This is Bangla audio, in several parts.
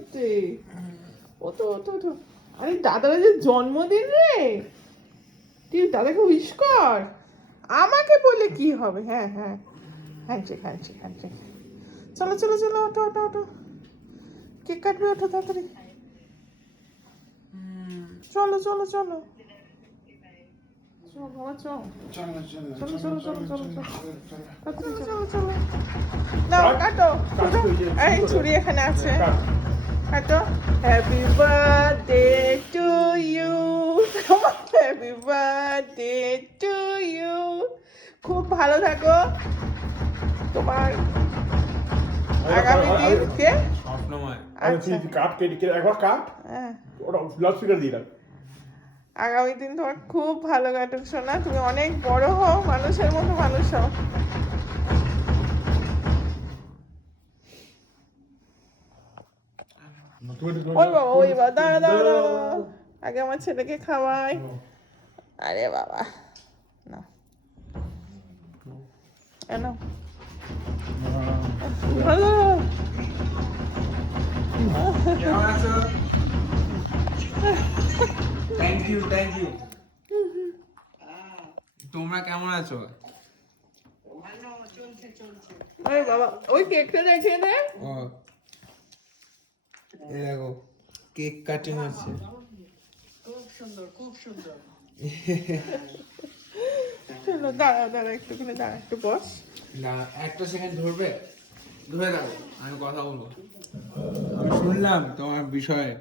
বার্থডে। ওঠো ওঠো ওঠো। আরে দাদার যে জন্মদিন রে, তুই দাদাকে উইশ কর। আমাকে বলে কি হবে? হ্যাঁ হ্যাঁ, হ্যান্ডশেক হ্যান্ডশেক হ্যান্ডশেক। চলো চলো চলো, ওঠো ওঠো ওঠো, কেক কাটবে, ওঠো তাড়াতাড়ি। চলো চলো চলো চলো বাবা, চলো চলো চলো চলো চলো চলো তাড়াতাড়ি চলো চলো। নাও কাটো, এই ছুরি এখানে আছে, কাটো। Happy birthday to you, happy birthday to you. খুব ভালো থাকো, তোমার আগামী দিনকে। আচ্ছা কাট কেটে একবার কাট, হ্যাঁ, ওটা লাউড স্পিকার দিয়ে রাখ। আগামী দিন তোমার খুব ভালো কাটুক সোনা, তুমি অনেক বড় হও, মানুষের মতো মানুষ হও। ওই বাবা ওই বাবা, দাঁড়া দাঁড়া দাঁড়া দাঁড়া। আগে আমার ছেলেকে খাওয়াই। আরে বাবা না, কেন থ্যাংক ইউ থ্যাংক ইউ। তোমরা কেমন আছো? ওই বাবা ওই কেকটা রেখে দে। ও এই দেখো কেক কাটিং হচ্ছে। খুব সুন্দর খুব সুন্দর। চলো দাঁড়া দাঁড়া, একটুখানি দাঁড়া, একটু বস। না একটা সেকেন্ড ধরবে, ধরে দাও, আমি কথা বলবো। আমি শুনলাম তোমার বিষয়ে।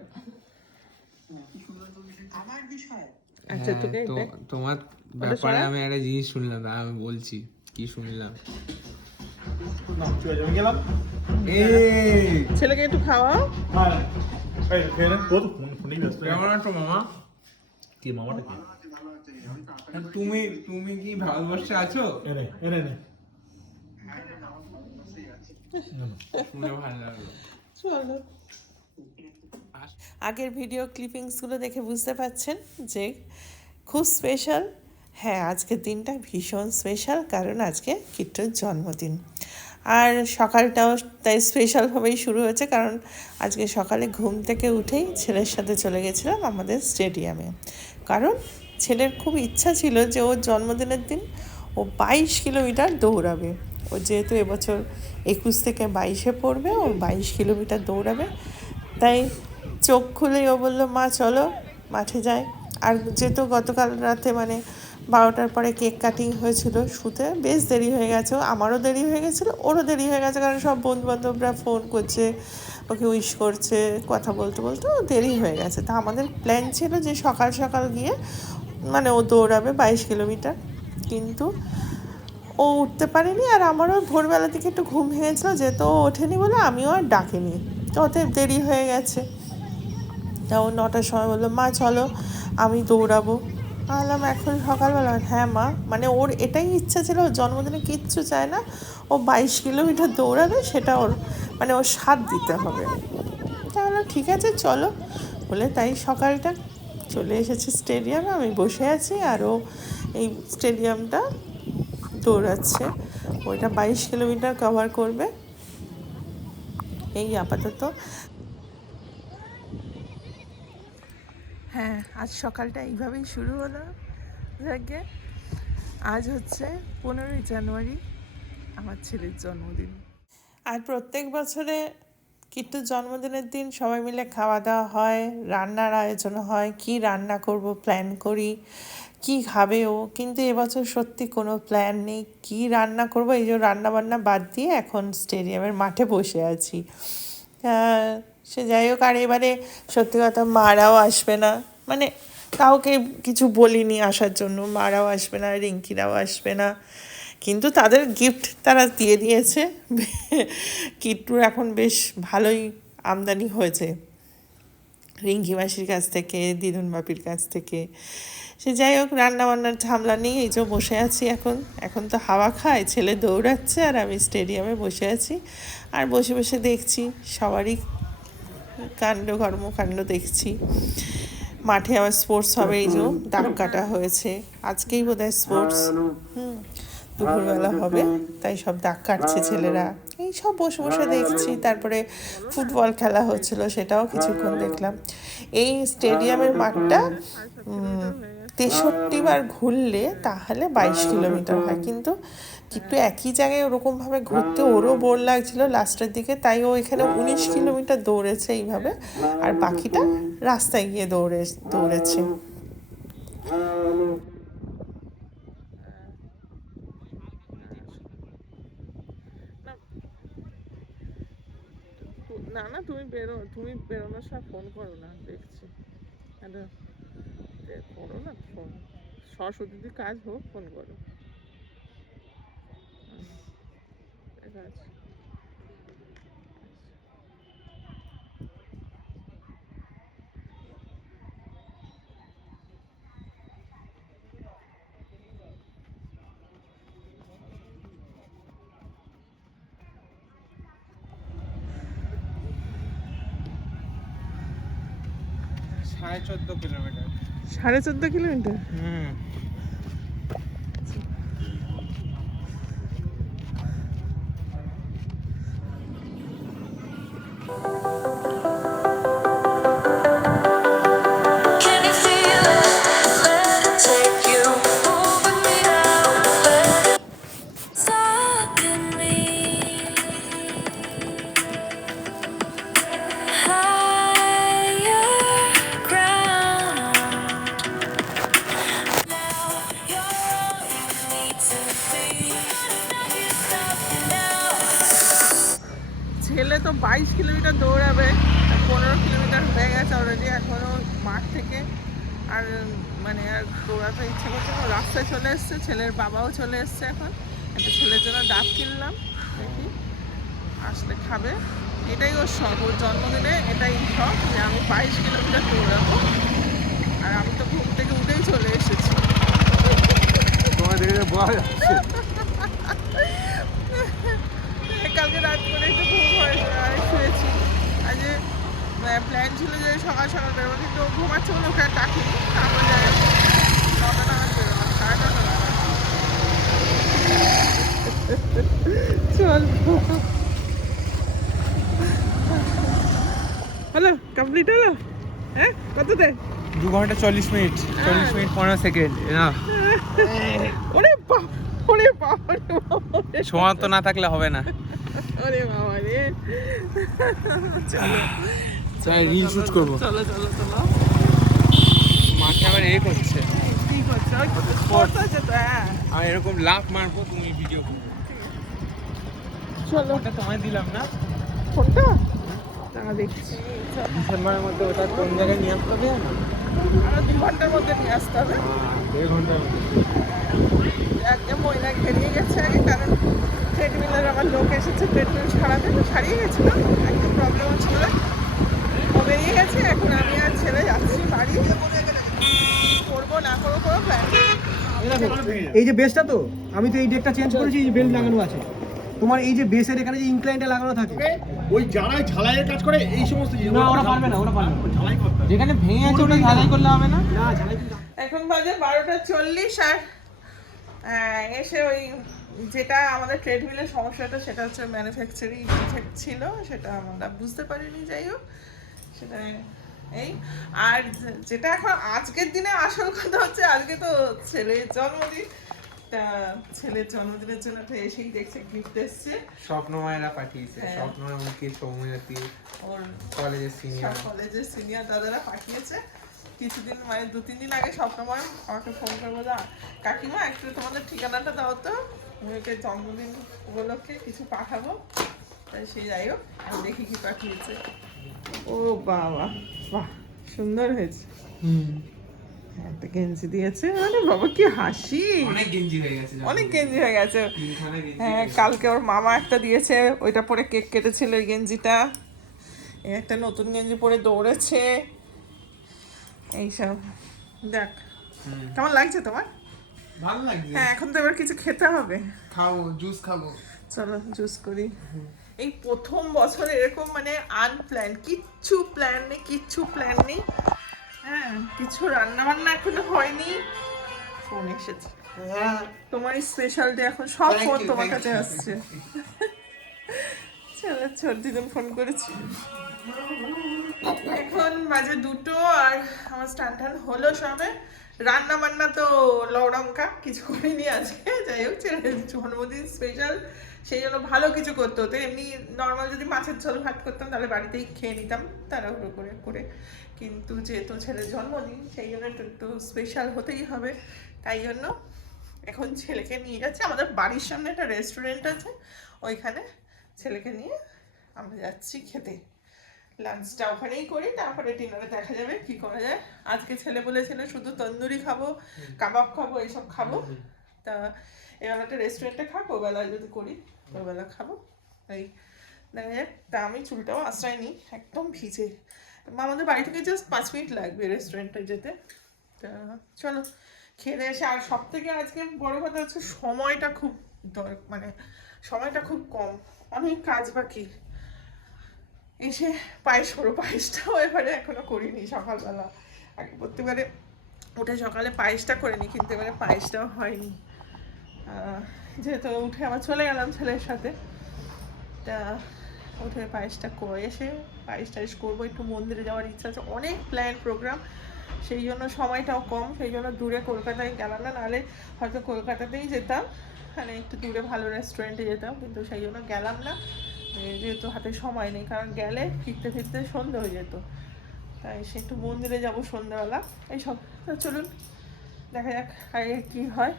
আমার বিষয় আচ্ছা হ্যাঁ, তোকে তোমার ব্যাপারে আমি একটা জিনিস শুনলাম, তাই আমি বলছি কি শুনলাম। না ঠিক আছে, আমি গেলাম। এই ছেলেকে একটু খাওয়াও। হ্যাঁ এই ফের তোর ফোনেই ব্যস্ত। কেমন আছো মামা? কি মামাটা কি? তুমি তুমি কি ভারতবর্ষে আছো? এনে এনে এনে শুনে ভালো লাগলো। চলো, আগের ভিডিও ক্লিপিংসগুলো দেখে বুঝতে পারছেন যে খুব স্পেশাল। হ্যাঁ, আজকের দিনটা ভীষণ স্পেশাল, কারণ আজকে কিট্টুর জন্মদিন। আর সকালটাও তাই স্পেশালভাবেই শুরু হয়েছে, কারণ আজকে সকালে ঘুম থেকে উঠেই ছেলের সাথে চলে গেছিলাম আমাদের স্টেডিয়ামে। কারণ ছেলের খুব ইচ্ছা ছিল যে ওর জন্মদিনের দিন ও 22 কিলোমিটার দৌড়াবে। ও যেহেতু এবছর 21 থেকে 22-এ পড়বে, ও 22 কিলোমিটার দৌড়াবে। তাই চোখ খুলেই ও বললো, মা চলো মাঠে যাই। আর যেহেতু গতকাল রাতে মানে 12টার পরে কেক কাটিং হয়েছিল, শুতে বেশ দেরি হয়ে গেছে, আমারও দেরি হয়ে গেছিলো, ওরও দেরি হয়ে গেছে, কারণ সব বন্ধুবান্ধবরা ফোন করছে, ওকে উইশ করছে, কথা বলতে বলতে ও দেরি হয়ে গেছে। তা আমাদের প্ল্যান ছিল যে সকাল সকাল গিয়ে মানে ও দৌড়াবে 22 কিলোমিটার, কিন্তু ও উঠতে পারেনি। আর আমারও ভোরবেলা থেকে একটু ঘুম ভেঙেছিলো, যেহেতু ও ওঠেনি বলে আমিও আর ডাকিনি, তো ওতে দেরি হয়ে গেছে। তা ও 9টার সময় বললো, মা চলো আমি দৌড়াবো। বললাম এখন সকালবেলা? হ্যাঁ মা, মানে ওর এটাই ইচ্ছা ছিল, ওর জন্মদিনে কিচ্ছু চায় না, ও 22 কিলোমিটার দৌড়াবে, সেটা ওর মানে ওর স্বাদ দিতে হবে। তাহলে ঠিক আছে চলো বলে তাই সকালটা চলে এসেছি স্টেডিয়ামে। আমি বসে আছি আর ও এই স্টেডিয়ামটা দৌড়াচ্ছে, ওইটা 22 কিলোমিটার কভার করবে। এই আপাতত হ্যাঁ, আজ সকালটা এইভাবেই শুরু হলো। যাকে আজ হচ্ছে 15ই জানুয়ারি, আমার ছেলের জন্মদিন। আর প্রত্যেক বছরে কিট্টুর জন্মদিনের দিন সবাই মিলে খাওয়া দাওয়া হয়, রান্নার আয়োজন হয়, কি রান্না করব প্ল্যান করি, কি খাবে ও। কিন্তু এবছর সত্যি কোনো প্ল্যান নেই, কি রান্না করব। এই যে রান্না বান্না বাদ দিয়ে এখন স্টেডিয়ামের মাঠে বসে আছি। সে যাই হোক, আর এবারে সত্যি কথা মারাও আসবে না, মানে কাউকে কিছু বলিনি আসার জন্য, মারাও আসবে না, রিঙ্কিরাও আসবে না, কিন্তু তাদের গিফট তারা দিয়ে দিয়েছে। কিট্টুর এখন বেশ ভালোই আমদানি হয়েছে রিঙ্কি মাসির কাছ থেকে, দিদুন বাপির কাছ থেকে। সে যাই হোক, রান্নাবান্নার ঝামেলা নেই, এই যে বসে আছি এখন। এখন তো হাওয়া খায়, ছেলে দৌড়াচ্ছে আর আমি স্টেডিয়ামে বসে আছি, আর বসে বসে দেখছি সবারই কর্মকাণ্ড দেখছি। মাঠে আবার স্পোর্টস হবে, এই যে দাগ কাটা হয়েছে, আজকেই বোধহয় স্পোর্টস। দুপুরবেলা হবে, তাই সব দাগ কাটছে ছেলেরা, এই সব বসে বসে দেখছি। তারপরে ফুটবল খেলা হচ্ছিল, সেটাও কিছুক্ষণ দেখলাম। এই স্টেডিয়ামের মাঠটা 63 বার ঘুরলে তাহলে 22 কিলোমিটার হয়, কিন্তু একটু একই জায়গায় ওরকমভাবে ঘুরতে ওরও বোর লাগছিল লাস্টের দিকে, তাই ও এখানে 19 কিলোমিটার দৌড়েছে এইভাবে, আর বাকিটা রাস্তায় গিয়ে দৌড়েছে। না না, তুমি বেরোনোর সময় ফোন করো না, দেখছি করো না ফোন, সরস্বতীর কাজ হোক, ফোন করো। ঠিক আছে। 14.5 kilometre. 14.5 kilometre? Can you feel it? Let it take you over me now. Let it suck in me. Higher ground. Now you're all you need to be. Stop you, stop you now. ছেলে তো 22 কিলোমিটার দৌড়াবে, 15 কিলোমিটার হয়ে গেছে অলরেডি, এখনও মাঠ থেকে আর মানে আর দৌড়াতে ইচ্ছে করছে না। রাস্তায় চলে এসছে, ছেলের বাবাও চলে এসছে। এখন একটা ছেলের জন্য ডাব কিনলাম, দেখি আসলে খাবে। এটাই ওর শখ, ওর জন্মদিনে এটাই শখ যে আমি 22 কিলোমিটার দৌড়াবো। আর আমি তো ঘুম থেকে উঠেই চলে এসেছি। তোমার দেখে বলা যাচ্ছে। কালকে রাত করে একটু ঘুম হয়েছে আর শুয়েছি। আজ প্ল্যান ছিল যে সকাল সকাল বেরোবো, কিন্তু ঘুমাচ্ছে বলে ওকে ডাকিনি। তারপরে 9টা নাগাদ বেরোলাম, 9:30 নাগাদ। চল হ্যালো, কমপ্লিট হলো? হ্যাঁ, কততে? 2 ঘন্টা 40 মিনিট, 40 মিনিট 15 সেকেন্ড। না ওরে বাবা, ওরে বাবা, ওরে বাবা, সময় তো না থাকলে হবে না। ওরে বাবা রে। চলো চাই রিল শুট করবো। চলো চলো চলো। মাকে আবার এই করছে, কি করছো? স্পোর্টস আছে তো, হ্যাঁ। আর এরকম লাফ মারবো, তুমি ভিডিও করবে। চলো, ওটা তোমায় দিলাম না ফোনটা তারা দেখছি। ডিসেম্বরের মধ্যে, ওটা কোন জায়গায় নিয়ে আসতে হবে না? আরো 2 ঘন্টার মধ্যে নিয়ে আসতে হবে। 1.5 ঘন্টার মধ্যে। একদম ময়লা ঘেরিয়ে গেছে আগে, কারণ ট্রেডমিলের আমার লোক এসেছে ট্রেডমিল সারাতে, তো সারিয়ে গেছিল, একদম প্রবলেম হচ্ছিল। ও বেরিয়ে গেছে, এখন আমি আর ছেলে যাচ্ছি বাড়ি। করবো না করবো কোনো প্ল্যান। এই যে বেসটা, তো আমি তো এই ডেকটা চেঞ্জ করেছি, এই যে বেল্ট লাগানো আছে। তোমার এই যে বেসের এখানে যে ইনক্লাইনটা লাগানো থাকে, ওই যারা ঝালাইয়ের কাজ করে এই সমস্ত জিনিস না ওরা পারবে না, ওরা পারবে না। ঝালাই করতে হবে। যেখানে ভেঙে আছে ওটা ঝালাই করলে হবে না। না ঝালাই কিন্তু এখন বাজে 12:40, আর এসে ওই যেটা আমাদের ট্রেডমিলের সমস্যাটা, সেটা হচ্ছে ম্যানুফ্যাকচারিং ডিফেক্ট ছিল, সেটা আমরা বুঝতে পারিনি। যাই হোক, সেটা এই। আর যেটা এখন আজকের দিনে আসল কথা হচ্ছে, আজকে তো ছেলের জন্মদিন। তা ছেলের জন্মদিনের জন্য তো এসেই দেখছে গিফট এসছে। স্বপ্নময়রা পাঠিয়েছে, হ্যাঁ। স্বপ্নময় মুকেশ, সৌম্যতি, ওর কলেজের সিনিয়র। কলেজের সিনিয়র দাদারা পাঠিয়েছে। কিছুদিন মানে 2-3 দিন আগে স্বপ্নময় আমাকে ফোন করে বলে, কাকিমা একটু তোমাদের ঠিকানাটা দাও তো, ওকে জন্মদিন উপলক্ষে কিছু পাঠাবো। তাই সেই যাই হোক, আমি দেখি কি পাঠিয়েছে। ও বাবা, বাহ সুন্দর হয়েছে। একটা গেঞ্জি দিয়েছে, আরে বাবা কি হাসি। অনেক গেঞ্জি হয়ে গেছে, অনেক গেঞ্জি হয়ে গেছে। 3খানা গেঞ্জি। হ্যাঁ, কালকে ওর মামা একটা দিয়েছে, ওইটা পরে কেক কেটেছিল ওই গেঞ্জিটা। এই একটা নতুন গেঞ্জি পরে দৌড়েছে। এইসব দেখ কেমন লাগছে তোমার? ভালো লাগছে। হ্যাঁ, এখন তো এবার কিছু খেতে হবে। খাবো, জুস খাবো। চলো জুস করি। এই প্রথম বছর এরকম মানে আনপ্ল্যান, কিচ্ছু প্ল্যান নেই। হ্যাঁ, কিছু রান্না বান্না এখনো হয়নি। ফোন এসেছে, হ্যাঁ তোমার স্পেশাল ডে এখন সব Thank ফোন you, তোমার thank কাছে you. আসছে। চলো ছোটদিন ফোন করেছি। এখন বাজে 2টো আর আমার স্নান টান হলো সবে। রান্না বান্না তো লড়ঙ্কা কিছু করিনি আজকে, যাই হোক ছেলের জন্মদিন স্পেশাল, সেই জন্য ভালো কিছু করতে হতো। এমনি নর্মাল যদি মাছের ঝোল ভাত করতাম তাহলে বাড়িতেই খেয়ে নিতাম তাড়াহুড়ো করে করে, কিন্তু যেহেতু ছেলের জন্মদিন সেই জন্য একটু স্পেশাল হতেই হবে। তাই জন্য এখন ছেলেকে নিয়ে যাচ্ছি, আমাদের বাড়ির সামনে একটা রেস্টুরেন্ট আছে, ওইখানে ছেলেকে নিয়ে আমরা যাচ্ছি খেতে। লাঞ্চটা ওখানেই করি, তারপরে ডিনারে দেখা যাবে কি করা যায়। আজকে ছেলে বলেছিল শুধু তন্দুরি খাবো, কাবাব খাবো, এইসব খাবো। তা এবার একটা রেস্টুরেন্টে খাবো, ওবেলা যদি করি ওবেলা খাবো। এই দেখা যাক। তা আমি চুলটাও আশ্রয় নিই, একদম ভিজে। আমাদের বাড়ি থেকে জাস্ট 5 মিনিট লাগবে রেস্টুরেন্টে যেতে। তা চলো খেয়ে এসে। আর সব থেকে আজকে বড় কথা হচ্ছে সময়টা খুব মানে সময়টা খুব কম, অনেক কাজ বাকি। এসে পায়েস করো, পায়েসটাও এবারে এখনো করিনি সকালবেলা। আগে প্রত্যেকবারে উঠে সকালে পায়েসটা করে নিই, কিন্তু এবারে পায়েসটাও হয়নি। যেহেতু উঠে আবার চলে গেলাম ছেলের সাথে, তা উঠে পায়েসটা করে এসে পায়েস টায়েস করবো। একটু মন্দিরে যাওয়ার ইচ্ছা আছে, অনেক প্ল্যান প্রোগ্রাম, সেই জন্য সময়টাও কম, সেই জন্য দূরে কলকাতায় গেলাম না, নাহলে হয়তো কলকাতাতেই যেতাম, মানে একটু দূরে ভালো রেস্টুরেন্টে যেতাম, কিন্তু সেই জন্য গেলাম না, যেহেতু হাতে সময় নেই। কারণ গেলে ফিরতে ফিরতে সন্ধে হয়ে যেত, তাই সে একটু মন্দিরে যাবো সন্ধ্যাবেলা এইসব। তো চলুন দেখা যাক আগে কী হয়।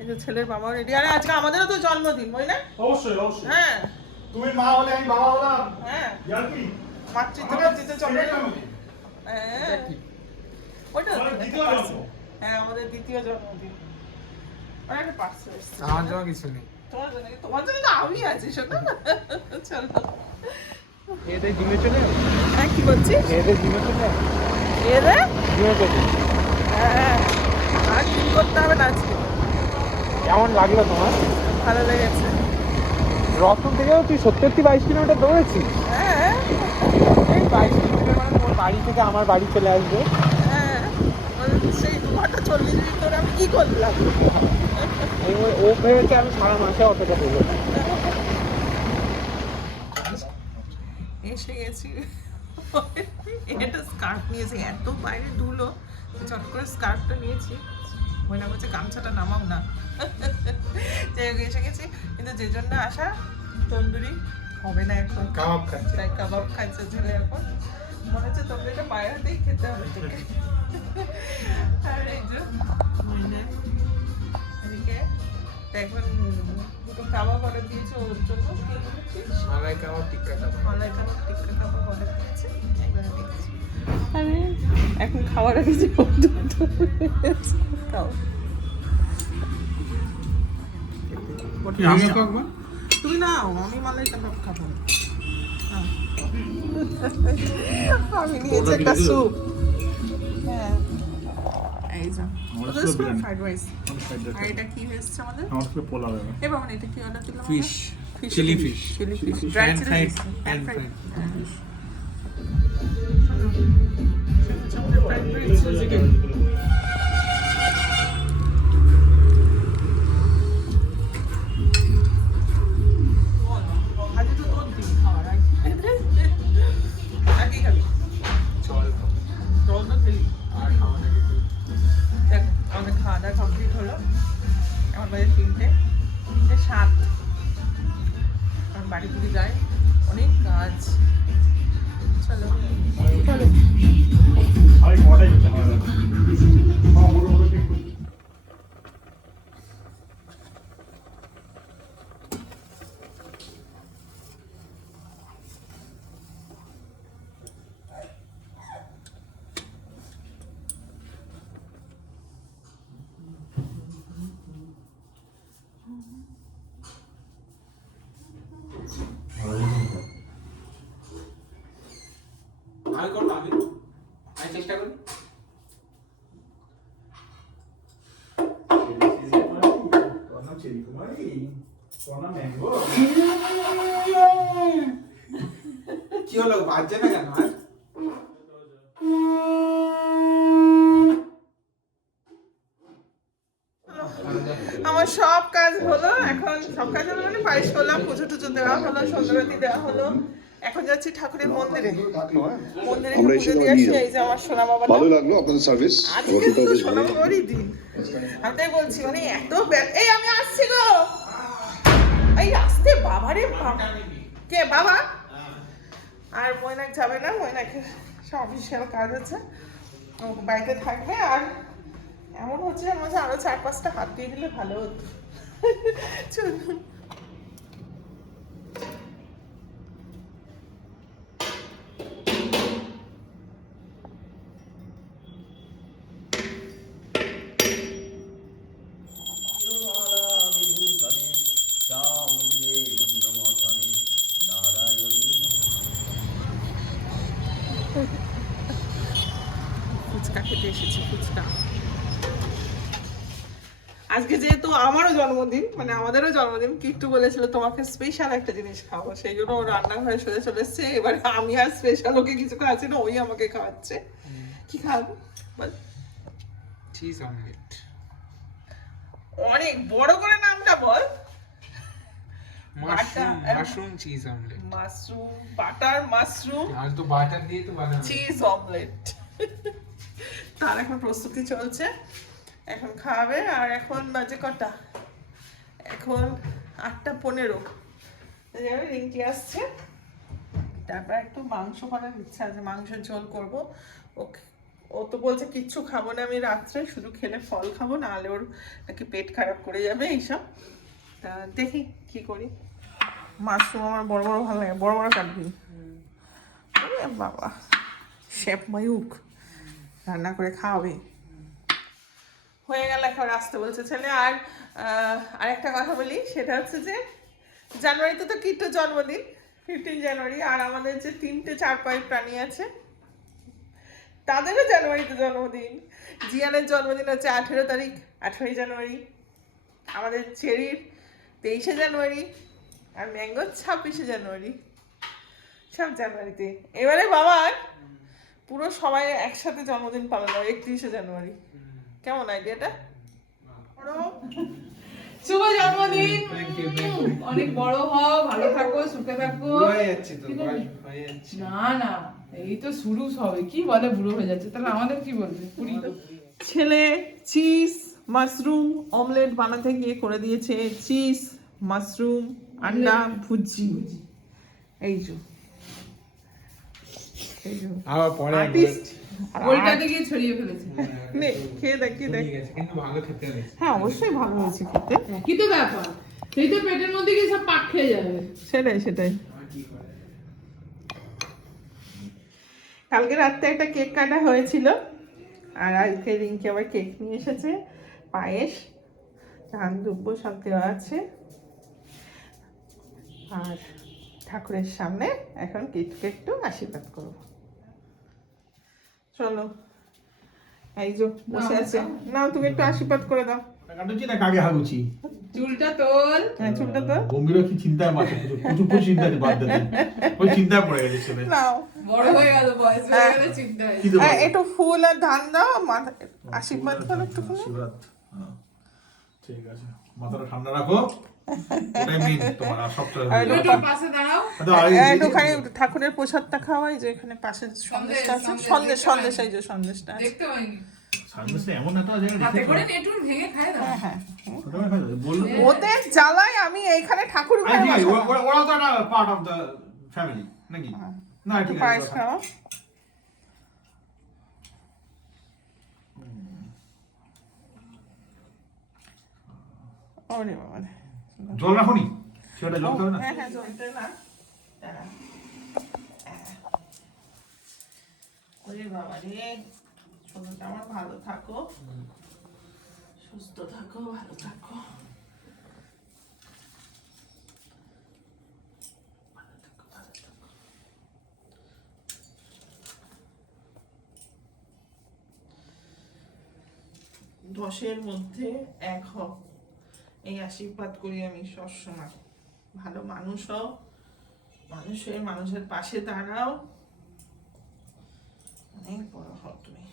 এই যে ছেলের বাবাও রেডি। আরে আজকে আমাদেরও তো জন্মদিন, বই না? অবশ্যই অবশ্যই। হ্যাঁ তুমি মা হলে আমি বাবা হলাম, হ্যাঁ, ইয়ার কি মাতৃত্ব জন্মদিন। হ্যাঁ ওইটা আমাদের দ্বিতীয় জন্ম। হ্যাঁ আমাদের দ্বিতীয় জন্মদিন। আর একটা পার্সেল এসেছে আমার জন্য কিছু নেই। তোমার জন্য তো আমি আছি শোনো। চলো এদের জিমে চলে যাবে? হ্যাঁ কি বলছিস? এদের জিমে চলে যাবে? এরে জিমে চলে যাবে। হ্যাঁ আর কি করতে হবে না আজকে। কেমন লাগলো তোমার? ভালো লেগেছে। রতন থেকেও তুই 70-22 কিলোমিটার দৌড়েছিস? হ্যাঁ এই 22 কিলোমিটার মানে তোর বাড়ি থেকে আমার বাড়ি চলে আসবে। হ্যাঁ সেই 2 ঘন্টা 40 মিনিট ধরে আমি কি করলাম? ও ভেবেছে আমি সারা মাসে অতটা দেবো। এসে গেছি। এটা স্কার্ফ নিয়েছি, এত বাইরে ধুলো, চট করে স্কার্ফটা নিয়েছি। মনে হচ্ছে গামছাটা নামাও না। যাই হোক এসে গেছি, কিন্তু যে জন্য আসা তন্দুরি হবে না এখন, কাবাব খাচ্ছে। তাই কাবাব খাচ্ছে ছেলে এখন। মনে হচ্ছে তন্দুরিটা বাইরে হাতেই খেতে হবে তোকে। আর এই যে এদিকে এখন 2টো কাবাব অর্ডার দিয়েছে ওর জন্য। কি বলেছিস? মালাই কাবাব টিক্কা কাবাব। মালাই কাবাব টিক্কা কাবাব অর্ডার দিয়েছে, এবারে দেখছি। আমি এখন খাওয়ার আগে যে খাও। আমি খাবো। তুমি নাও, আমি মালাই কাবাব খাবো। নাও। আমি নিয়েছি একটা স্যুপ। হ্যাঁ এই যে ওদের ফ্রাইড রাইস। আর এটা কি হয়েছে আমাদের? আমার থেকে পোলাও হবে। এবার এটা কি অর্ডার দিলাম? Fish, chilli fish, chilli fish, dry pan chilli fried, fish, pan pan fried. fried. জল আর খাওয়া দাওয়া কিছু। আমাদের খাওয়া দাওয়া কমপ্লিট হলো, এখন বাজে 3:07। এখন বাড়ি ঘুরে যাই, অনেক কাজ। চলো চলো। আরে কটাই হচ্ছে আমাদের? আমি করবো, আমি চেষ্টা করি। কি হলো, বাজছে না কেন? আর আমার সব কাজ হলো, এখন সব কাজ হলো মানে পায়েস করলাম, পুজো টুজো দেওয়া হলো, সন্ধ্যাবাতি দেওয়া হলো। এখন যাচ্ছি ঠাকুরের মন্দিরে, মন্দিরে আমরা পুজো এসে দিয়ে নিয়ে আসি। যাবো। এই যে আমার সোনা বাবা, ভালো লাগলো আপনাদের সার্ভিস, আজকে হোটেলটাও তো বেশ সোনা ভালো। বাবারই দিন। আমি তাই বলছি মানে এত এই আমি আসছি গো, এই আসতে বাবারে বাবা, কে বাবা? আর ময়নাক যাবে না, ময়নাকে সব অফিসিয়াল কাজ আছে, ও বাড়িতে থাকবে। আর এমন হচ্ছে মনে আরো 4-5টা হাত দিয়ে দিলে ভালো হতো। চলুন। ফুচকা খেতে এসেছি, ফুচকা। আজকে যেহেতু আমারও জন্মদিন, মানে আমাদেরও জন্মদিন, কিট্টু বলেছিল তোমাকে স্পেশাল একটা জিনিস খাবো, সেই জন্য ও রান্নাঘরে সোজা চলে এসছে। এবার আমি আর স্পেশাল ওকে কিছু খাওয়াচ্ছি না, ওই আমাকে খাওয়াচ্ছে। কি খাওয়াবো বল? Cheese omelette. অনেক বড় করে নামটা বল। Mushroom cheese omelette. Mushroom, butter mushroom আর তো বাটার দিয়ে তো বানানো। Cheese omelette. তার এখন প্রস্তুতি চলছে, এখন খাবে। আর এখন বাজে কটা? এখন 8:15। রিঙ্কি আসছে, তারপর একটু মাংস করার ইচ্ছা আছে, মাংসের ঝোল করবো। ও তো বলছে কিচ্ছু খাবো না আমি রাত্রে, শুধু খেলে ফল খাবো, না হলে ওর নাকি পেট খারাপ করে যাবে এইসব। তা দেখি কি করি। মাশরুম আমার বড় বড় ভালো লাগে, বড় বড় কাটবি। বাবা, শেফ ময়ূক রান্না করে খাওয়াবে। হয়ে গেল, এখন আসতে বলছে ছেলে। আর আরেকটা কথা বলি, সেটা হচ্ছে যে জানুয়ারিতে তো কিট্টুর জন্মদিন, 15 জানুয়ারি। আর আমাদের যে 3টে 4 পায়ের প্রাণী আছে তাদেরও জানুয়ারিতে জন্মদিন। জিয়ানের জন্মদিন হচ্ছে 18 তারিখ, 18 জানুয়ারি। আমাদের চেরির 23 জানুয়ারি, আর ম্যাঙ্গোর 26 জানুয়ারি। সব জানুয়ারিতে। এবারে বাবার পুরো সবাই একসাথে জন্মদিন পালন হয় 31 জানুয়ারি। কেমন আইডিয়াটা? শুভ জন্মদিন, অনেক বড় হও, ভালো থাকো, সুখে থাকো। হয়ে যাচ্ছে তো, হয়ে যাচ্ছে। না না, এই তো শুরু সবে, কি বলে বুড়ো হয়ে যাচ্ছে, তাহলে আমাদের কি বলবে? পুরি তো ছেলে চিজ মাশরুম অমলেট বানাতে গিয়ে করে দিয়েছে চিজ মাশরুম আন্ডা ভুজি। এই যে আবার পরে আর্টিস্ট। ওইটাতে গিয়ে ছড়িয়ে ফেলেছে। নে খেয়ে দেখ, খেয়ে দেখ। ঠিক আছে, কিন্তু ভালো খেতে হয়েছে। হ্যাঁ অবশ্যই ভালো হয়েছে খেতে, কি তো ব্যাপার, সেই তো পেটের মধ্যে গিয়ে সব পাক খেয়ে যাবে। সেটাই সেটাই। আর কি করে? কালকে রাত্রে একটা কেক কাটা হয়েছিল, আর আজকে রিঙ্কি আবার কেক নিয়ে এসেছে, পায়েস, ধান দুব্য সব দেওয়া আছে। আর ঠাকুরের সামনে এখন কিটুকে একটু আশীর্বাদ করবো। চলো, এই যে বসে আছে, নাও তুমি একটু আশীর্বাদ করে দাও। কাটুচি না কাগে হাগুচি? চুলটা তোল। হ্যাঁ চুলটা তো গম্ভীর কি চিন্তায় মাছে, প্রচুর চিন্তায় বাদ দিতে, ওই চিন্তায় পড়ে গেছে ছেলে। নাও। বড় হয়ে গেল, বয়স হয়ে গেলে চিন্তা হয়। কি দেবো? একটু ফুল আর ধান দাও, মাথা আশীর্বাদ করো একটুখানি। আশীর্বাদ, হ্যাঁ, ঠিক আছে, মাথাটা ঠান্ডা রাখো, ওটাই মেন তোমার। আর সবটা আর একটু পাশে দাঁড়াও। একটুখানি ঠাকুরের প্রসাদটা খাওয়াই, যে এখানে পাশে সন্দেশটা আছে, সন্দেশ সন্দেশ, এই যে সন্দেশটা আছে। দেখতে পাইনি, সামনে এমন একটা জায়গায় হাতে রেখেছো, করে নেটুর ভেঙে খায় না। হ্যাঁ ওটা খাই দাও, বললো তো। ওদের জ্বালায় আমি এইখানে ঠাকুর ঘরে ঠিক আছে, বসাবো। ওরাও তো একটা পার্ট অফ দ্য ফ্যামিলি নাকি? না একটু ঠিক পায়েস আছে, খাও। ওরে বাবা রে। জল রাখুনি, সেটা জল খাবে না? হ্যাঁ হ্যাঁ জলটা না, দাঁড়া। ওরে বাবা রে, ছোটটা আমার ভালো থাকো, সুস্থ থাকো, ভালো থাকো। দশের মধ্যে 1 হও, এই আশীর্বাদ করি আমি সবসময়। ভালো মানুষ হও, মানুষের পাশে দাঁড়াও, অনেক বড় হও তুমি,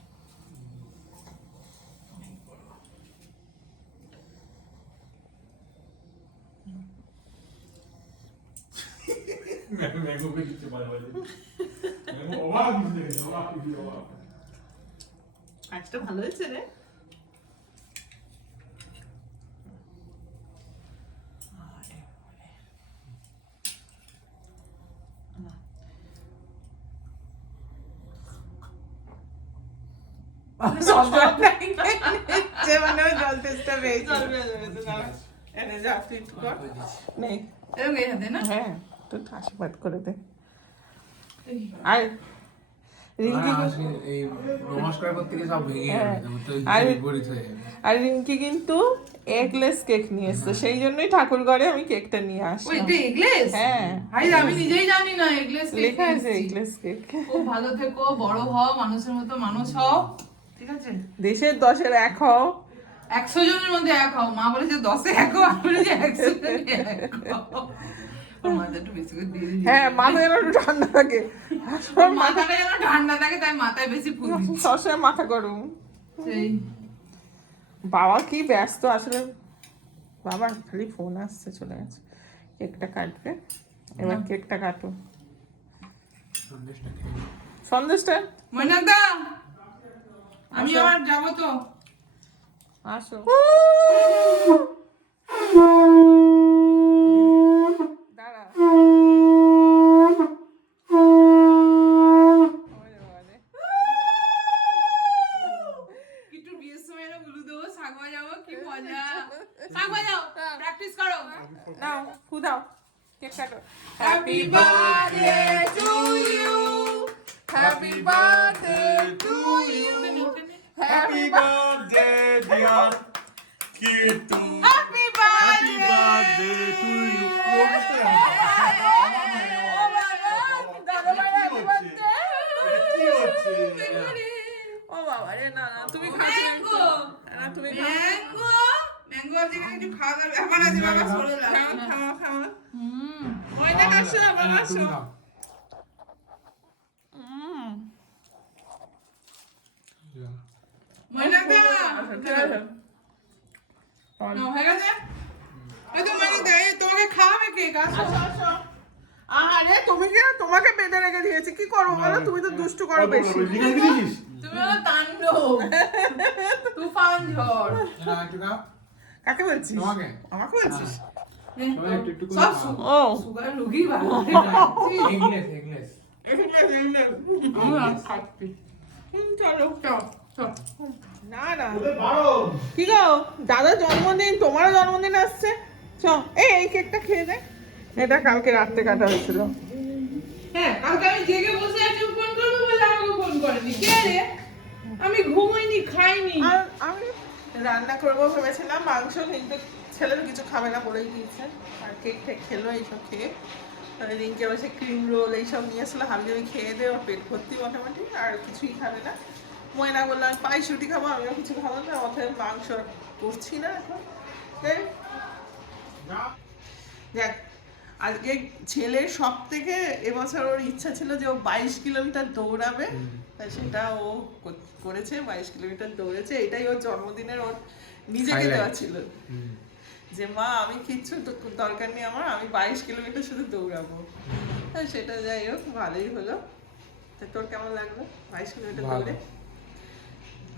অনেক বড় হও। ম্যাঙ্গোকে দিচ্ছে মাঝে মাঝে ম্যাঙ্গো অবাক কিছু দেখেছে অবাক কিছু অবাক কাজটা ভালো হয়েছে রে। সব জল নাই, যে মানে ওই জল টেস্টটা পেয়েছি। এনে যা তুই একটু কর। নে। এরকম এই হাতে না? হ্যাঁ, তুই আশীর্বাদ করে দে। আর রিঙ্কি এই নমস্কার করতে গিয়ে সব ভেঙে হ্যাঁ। যাবে তো আর- বিপরীত হয়ে যাবে। আর রিঙ্কি কিন্তু এগলেস কেক নিয়ে এসছে, সেই জন্যই ঠাকুর ঘরে আমি কেকটা নিয়ে ও, আসলাম। এটা এগলেস? হ্যাঁ, ভাই আমি নিজেই জানি না এগলেস কেক লেখা আছে এসেছি। Eggless cake. খুব ভালো থেকো, বড় হও, মানুষের মতো মানুষ হও, ঠিক আছে? দেশের 10-এর 1 হও। 100 জনের মধ্যে 1 হও। মা বলেছে 10-এ 1 হও, আমি বলেছি 100 জনে 1 হও। ওর মাথা একটু বেশি করে দিয়ে দিয়েছি। হ্যাঁ, মাথা যেন একটু ঠান্ডা থাকে। ওর মাথাটা যেন ঠান্ডা থাকে, তাই মাথায় বেশি ফুল দিচ্ছি। সবসময় মাথা গরম। সেই বাবা কি ব্যস্ত আসলে, বাবা খালি ফোন আসছে, চলে গেছে। কেকটা কাটবে, এবার কেকটা কাটো। সন্দেশটা খেয়ে নে। সন্দেশটা মৈনাকদা, আমি আবার যাবো তো। আসো। দাঁড়া। ওরে বাবারে। একটু বিয়ের সময় এলো উলু দেবো, শাক বাজাবো, কি মজা। শাক বাজাও, প্র্যাকটিস করো। নাও, ফু দাও। কেক কাটো। Happy birthday to you. Happy birthday to you. Happy birthday dear Kittu Happy birthday to you ও বাবা রে, না না তুমি খাচ্ছো Mango. না, তুমি ম্যাঙ্গো ম্যাঙ্গো যেখানে কিছু খাওয়া দাওয়ার ব্যাপার আছে, বাবা সরে খাও লাগবে। খাও খাও। ময়না আসো, বাবা আসো। তুমি নাও। মৈনাকদা, ঠিক আছে। নাও, হয়ে গেছে? এই তো মৈনাকদা, এই তোমাকে খাওয়াবে কেক, আসো। আরে তুমি কি, তোমাকে বেঁধে রেখে দিয়েছি, কি করবো বলো? তুমি তো দুষ্টু করো বেশি। লিখে দিয়েছিস তুমি হলো তাণ্ডব, তুফান ঝড়। না, একটু দাও। কাকে বলছিস? তোমাকে। আমাকে বলছিস? সবাই একটু একটু করে সব খাও। ও সুগার রুগী ভালো। এগলেস এগলেস আমি আর খাচ্ছি। চলো চল চল। না না বারণ কি গো, দাদার জন্মদিন, তোমারও জন্মদিন আসছে। চ, এই কেকটা খেয়ে দে। এটা কালকে রাত্রে কাটা হয়েছিল। হ্যাঁ, কালকে আমি জেগে বসে আছি, ফোন করবো বলে আমাকে ফোন করেনি। কে রে? আমি ঘুমোইনি, খাইনি। আর আমি রান্না করবো ভেবেছিলাম মাংস, কিন্তু ছেলের কিছু খাবে না বলেই দিয়েছে। আর কেক টেক খেলো এইসব খেয়ে। রিঙ্কে বসে ক্রিম রোল এইসব নিয়ে আসলে হালকা আমি খেয়ে দে, ওর পেট ভর্তি মোটামুটি, আর কিছুই খাবে না। ময়না বললাম আমি পায়েস রুটি খাবো, আমিও কিছু খাবো না, অথবা মাংস করছি না এখন। যাক, আজকে ছেলের সব থেকে এবছর ওর ইচ্ছা ছিল যে ও 22 কিলোমিটার দৌড়াবে, তাই সেটা ও করেছে, 22 কিলোমিটার দৌড়েছে। এটাই ওর জন্মদিনের ওর নিজেকে Highlight. দেওয়া ছিল, যে মা আমি কিচ্ছু দরকার নেই আমার, আমি 22 কিলোমিটার শুধু দৌড়াবো। হ্যাঁ, সেটা যাই হোক, ভালোই হলো। তা তোর কেমন লাগলো 22 কিলোমিটার ভালো। দৌড়ে?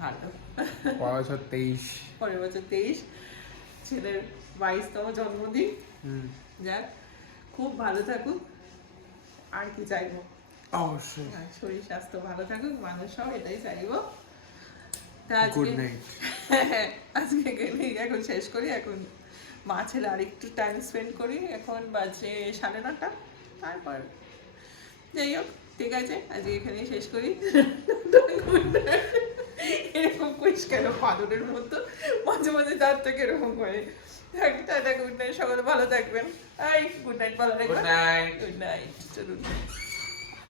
ভালো। পরের বছর 23 পরের বছর 23, ছেলের 22তম জন্মদিন। যাক, খুব ভালো থাকুক, আর কি চাইবো? অবশ্যই। আর শরীর স্বাস্থ্য ভালো থাকুক, মানুষ সব এটাই চাইবো। তা গুড আজকে নাইট। আজকে গেলেই এখন শেষ করি। এখন মা ছেলে আর একটু টাইম স্পেন্ড করি। এখন বাজে 9:30, তারপর যাই হোক, ঠিক আছে, আজকে এখানেই শেষ করি। Good night. এরকম করিস কেন পাদরের মতো? মাঝে মাঝে দাঁত থেকে এরকম করে। টাটা, গুড নাইট, সকলে ভালো থাকবেন। গুড নাইট বলো। Good night. গুড নাইট, চলুন।